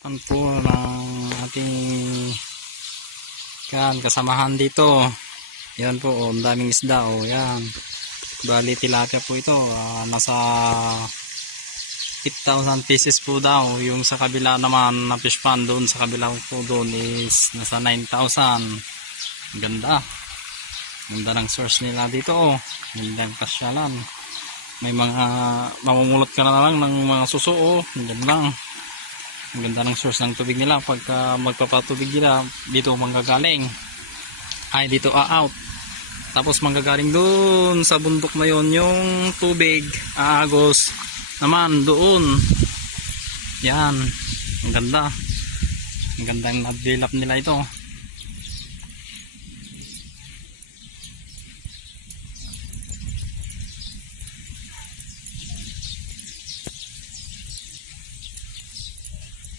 Ang po ng ating kasamahan dito. Yan po, ang daming isda. Yan. Bali tilapia po ito. Nasa 8,000 pieces po daw. Yung sa kabila naman na fish pond doon, sa kabila po doon is nasa 9,000. Ganda. Ganda ng source nila dito. Ganda ng pasyalan. May mga mamumulot ka na lang ng mga suso. Ganda lang. Ang ganda ng source ng tubig nila. Pagka magpapatubig nila, dito manggagaling. Ay, dito out. Tapos manggagaling doon sa bundok na yon yung tubig. Aagos naman doon. Yan. Ang ganda. Ang gandang na-develop nila ito.